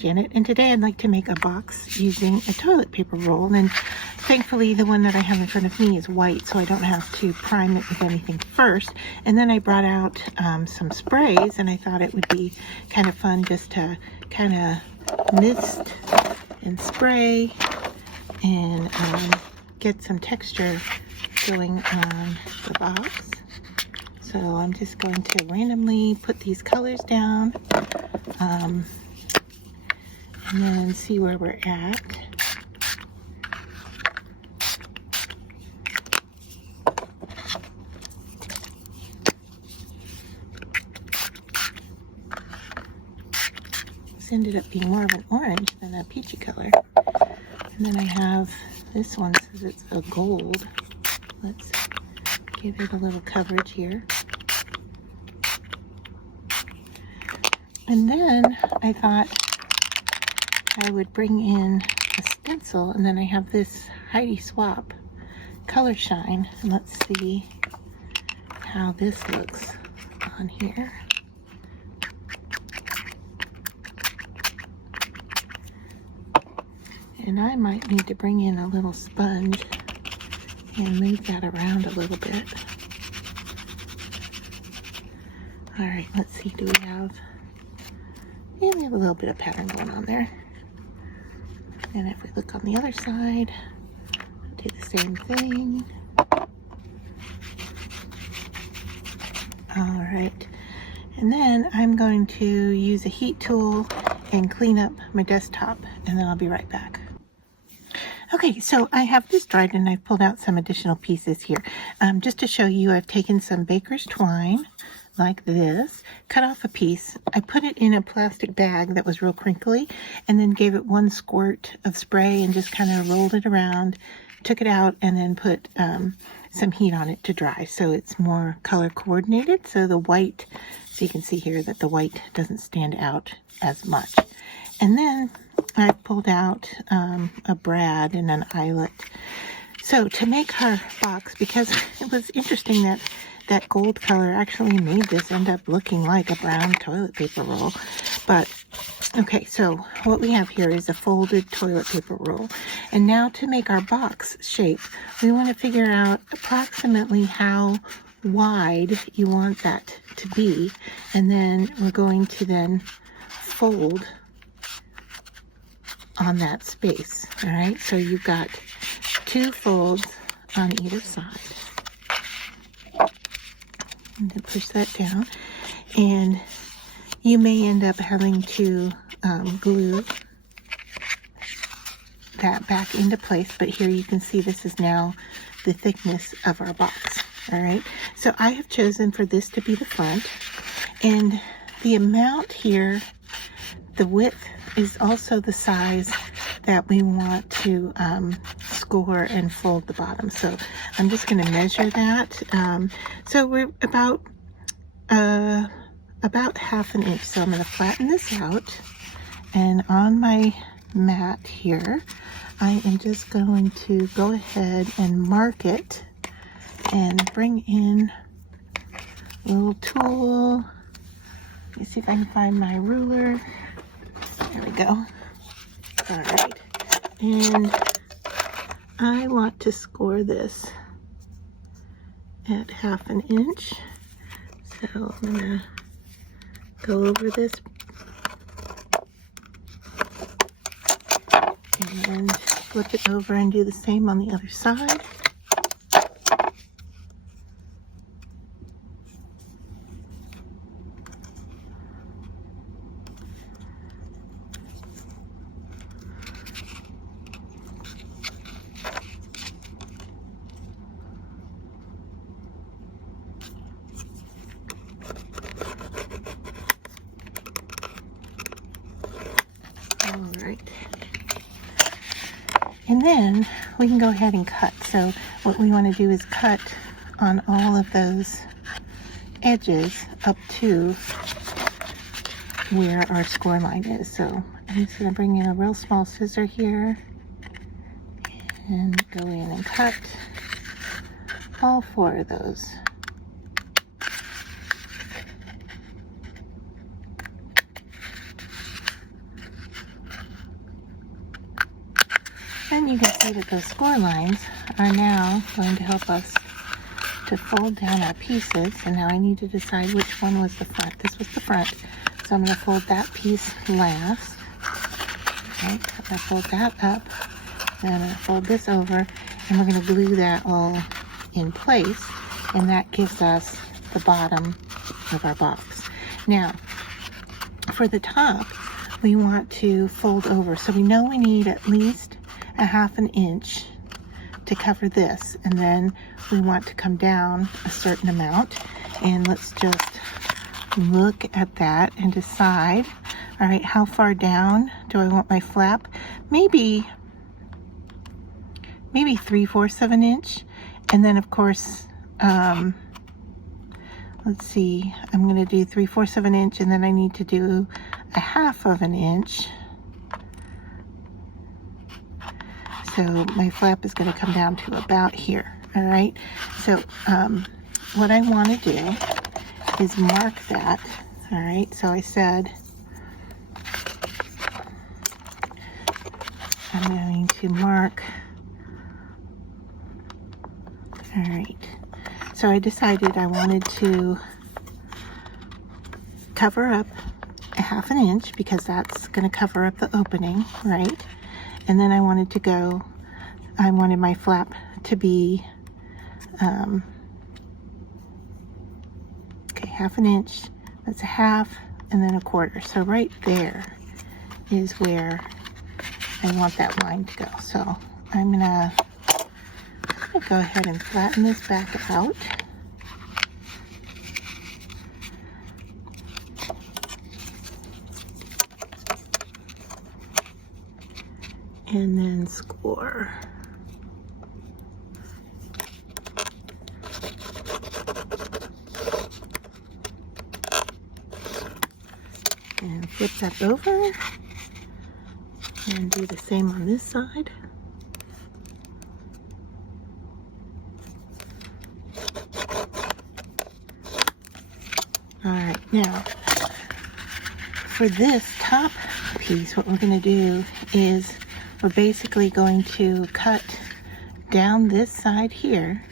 Janet, and today I'd like to make a box using a toilet paper roll. And thankfully the one that I have in front of me is white, so I don't have to prime it with anything first. And then I brought out some sprays, and I thought it would be kind of fun just to kind of mist and spray and get some texture going on the box. So I'm just going to randomly put these colors down and then see where we're at. This ended up being more of an orange than a peachy color. And then I have this one, says it's a gold. Let's give it a little coverage here. And then I thought I would bring in a stencil, and then I have this Heidi Swap Color Shine. And let's see how this looks on here. And I might need to bring in a little sponge and move that around a little bit. All right, let's see, do we have, yeah, we have a little bit of pattern going on there. And if we look on the other side, do the same thing. All right, and then I'm going to use a heat tool and clean up my desktop, and then I'll be right back. Okay, so I have this dried and I've pulled out some additional pieces here. Just to show you, I've taken some baker's twine like this, cut off a piece. I put it in a plastic bag that was real crinkly, and then gave it one squirt of spray and just kind of rolled it around, took it out, and then put some heat on it to dry so it's more color coordinated. So the white, so you can see here that the white doesn't stand out as much. And then I pulled out a brad and an eyelet. So to make our box, because it was interesting that that gold color actually made this end up looking like a brown toilet paper roll. But okay, so what we have here is a folded toilet paper roll. And now to make our box shape, we want to figure out approximately how wide you want that to be. And then we're going to then fold on that space. All right, so you've got 2 folds on either side. And then push that down, and you may end up having to glue that back into place, but here you can see this is now the thickness of our box. All right, so I have chosen for this to be the front, and the amount here, the width, is also the size that we want to score and fold the bottom. So I'm just going to measure that. So we're about half an inch. So I'm going to flatten this out, and on my mat here, I am just going to go ahead and mark it and bring in a little tool. Let me see if I can find my ruler. There we go. All right, and I want to score this at half an inch. So I'm gonna go over this and flip it over and do the same on the other side. And then we can go ahead and cut. So what we want to do is cut on all of those edges up to where our score line is. So I'm just going to bring in a real small scissor here and go in and cut all 4 of those. you can see that those score lines are now going to help us to fold down our pieces. And now I need to decide which one was the front. This was the front, so I'm going to fold that piece last. Okay, I'm going to fold that up, then I'm going to fold this over, and we're going to glue that all in place, and that gives us the bottom of our box. Now, for the top, we want to fold over. So we know we need at least a 1/2 inch to cover this, and then we want to come down a certain amount. And let's just look at that and decide, all right, how far down do I want my flap? Maybe 3/4 of an inch. And then of course, let's see, I'm going to do 3/4 of an inch, and then I need to do a 1/2 of an inch. So my flap is going to come down to about here. All right. So what I want to do is mark that. All right. So I said I'm going to mark. All right. So I decided I wanted to cover up a 1/2 inch because that's going to cover up the opening, right? And then I wanted my flap to be, okay, 1/2 inch, that's a 1/2, and then 1/4. So right there is where I want that line to go. So I'm gonna go ahead and flatten this back out. And then score. And flip that over and do the same on this side. All right, now for this top piece, what we're going to do is we're basically going to cut down this side here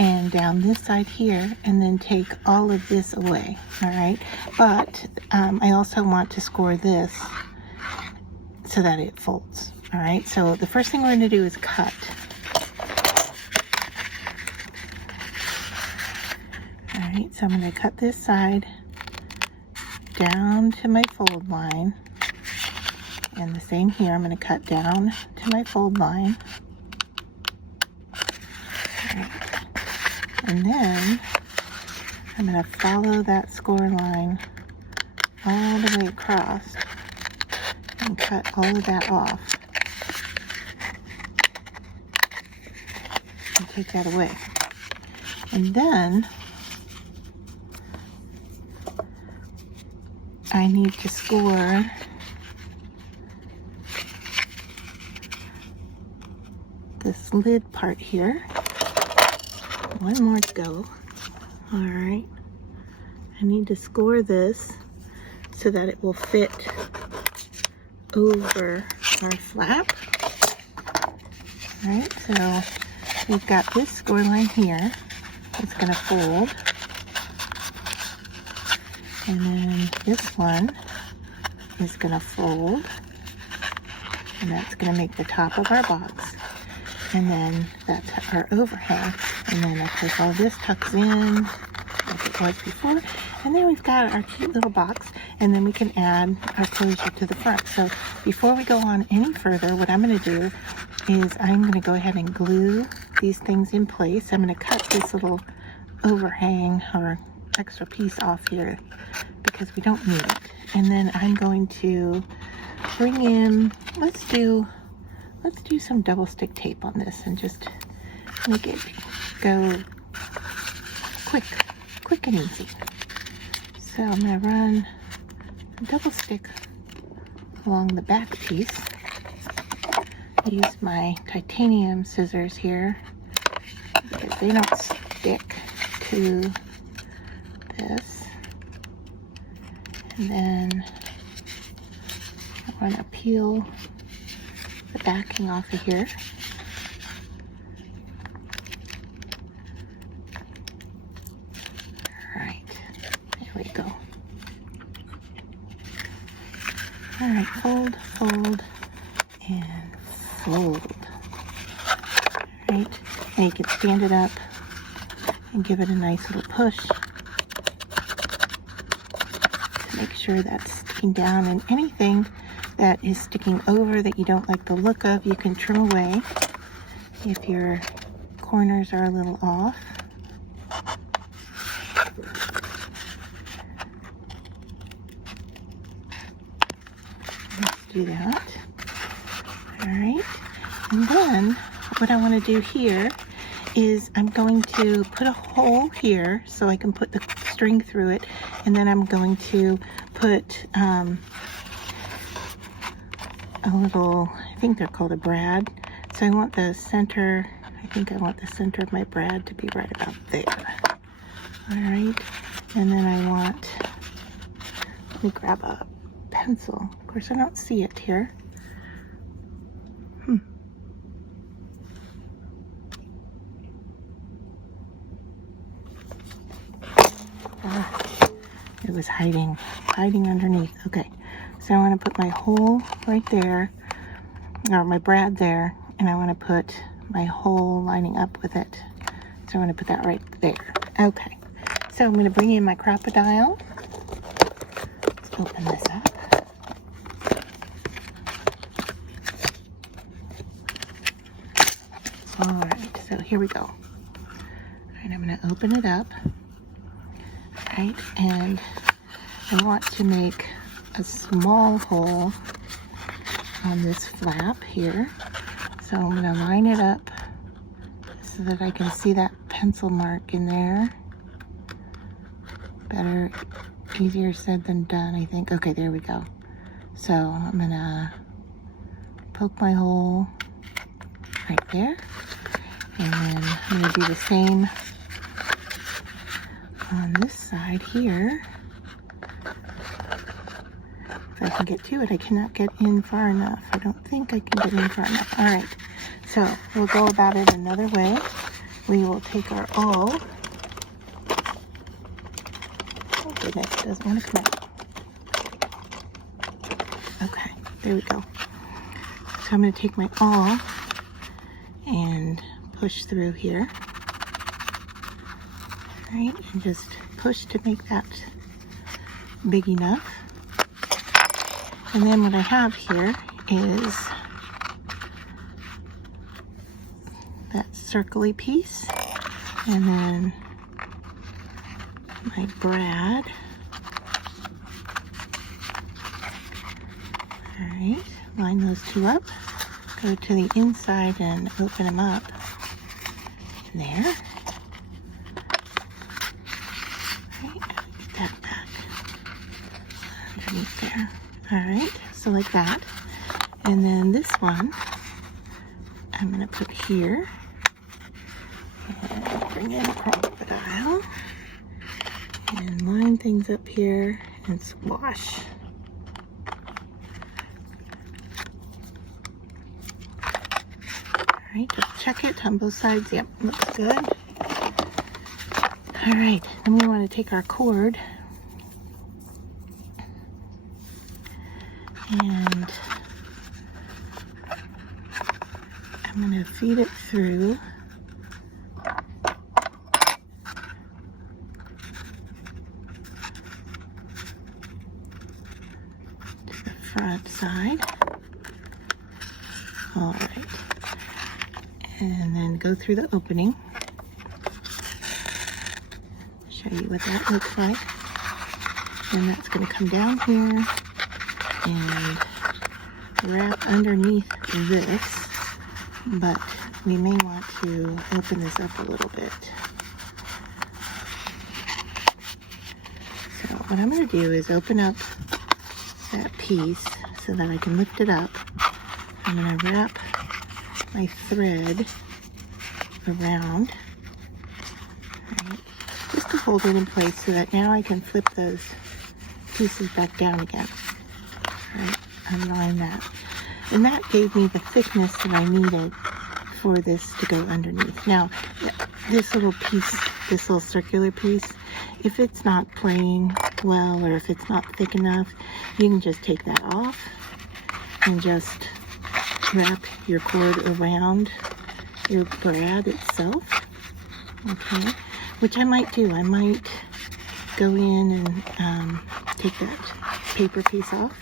and down this side here, and then take all of this away. All right, but I also want to score this so that it folds. All right, so the first thing we're going to do is cut. All right, so I'm going to cut this side down to my fold line, and the same here, I'm going to cut down to my fold line. All right. And then I'm going to follow that score line all the way across and cut all of that off and take that away. And then I need to score this lid part here. One more to go. All right, I need to score this so that it will fit over our flap. All right, so we've got this score line here. It's going to fold. And then this one is going to fold. And that's going to make the top of our box. And then that's our overhang. And then of course all this tucks in like it was before. And then we've got our cute little box, and then we can add our closure to the front. So before we go on any further, what I'm going to do is I'm going to go ahead and glue these things in place. I'm going to cut this little overhang or extra piece off here because we don't need it. And then I'm going to bring in, let's do some double stick tape on this and just make it go quick and easy. So I'm going to run a double stick along the back piece. Use my titanium scissors here because they don't stick to this. And then I want to peel the backing off of here. All right, there we go. All right, fold, fold, and fold. All right, and you can stand it up and give it a nice little push to make sure that's sticking down, and anything that is sticking over that you don't like the look of, you can trim away if your corners are a little off. Let's do that. All right, and then what I want to do here is I'm going to put a hole here so I can put the string through it, and then I'm going to put a little, I think they're called a brad. So I want the center, I think I want the center of my brad to be right about there. All right, and then I want, let me grab a pencil. Of course, I don't see it here. It was hiding underneath. Okay, so I want to put my hole right there, or my brad there, and I want to put my hole lining up with it. So I want to put that right there. Okay, so I'm going to bring in my crocodile. Let's open this up. All right, so here we go. All right, I'm going to open it up. Right, and I want to make a small hole on this flap here. So I'm going to line it up so that I can see that pencil mark in there. Better, easier said than done, I think. Okay, there we go. So I'm going to poke my hole right there. And then I'm going to do the same on this side here. If I can get to it, I cannot get in far enough. I don't think I can get in far enough. All right, so we'll go about it another way. We will take our awl. Oh goodness, it doesn't want to come out. Okay, there we go. So I'm going to take my awl and push through here. Right, and just push to make that big enough. And then what I have here is that circly piece, and then my brad. All right, line those two up, go to the inside and open them up there. Underneath there. All right, so like that. And then this one I'm going to put here and bring in a crocodile and line things up here and squash. All right, just check it on both sides. Yep, looks good. All right, then we want to take our cord and I'm going to feed it through to the front side. All right, and then go through the opening. Show you what that looks like. And that's going to come down here and wrap underneath this, but we may want to open this up a little bit. So what I'm going to do is open up that piece so that I can lift it up. I'm going to wrap my thread around, right, just to hold it in place so that now I can flip those pieces back down again. Right, unline that. And that gave me the thickness that I needed for this to go underneath. Now, this little piece, this little circular piece, if it's not playing well or if it's not thick enough, you can just take that off and just wrap your cord around your brad itself. Okay, which I might do. I might go in and take that paper piece off.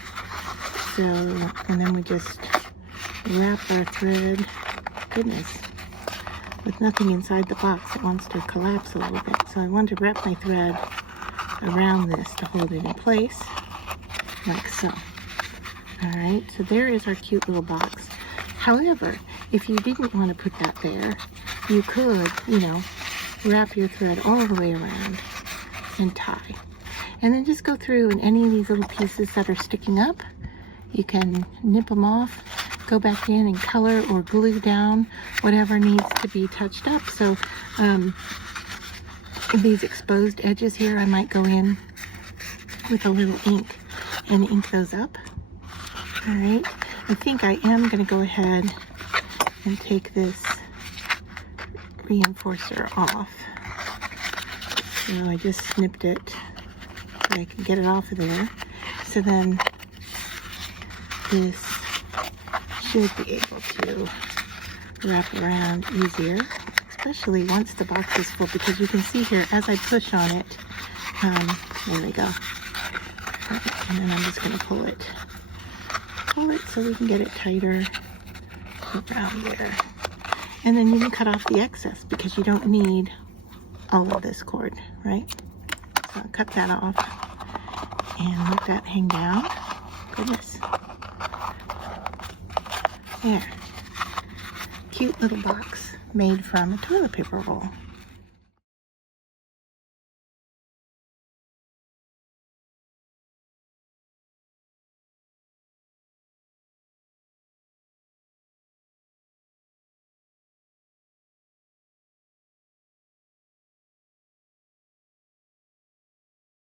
So, and then we just wrap our thread. Goodness, with nothing inside the box, it wants to collapse a little bit. So I want to wrap my thread around this to hold it in place, like so. Alright, so there is our cute little box. However, if you didn't want to put that there, you could, you know, wrap your thread all the way around and tie. And then just go through, and any of these little pieces that are sticking up, you can nip them off, go back in and color or glue down whatever needs to be touched up. So these exposed edges here, I might go in with a little ink and ink those up. All right, I think I am going to go ahead and take this reinforcer off. So I just snipped it so I can get it off of there. So then this should be able to wrap around easier, especially once the box is full, because you can see here as I push on it, there we go. And then I'm just going to pull it so we can get it tighter around there. And then you can cut off the excess because you don't need all of this cord, right? So I'll cut that off and let that hang down. Goodness. There. Cute little box made from a toilet paper roll.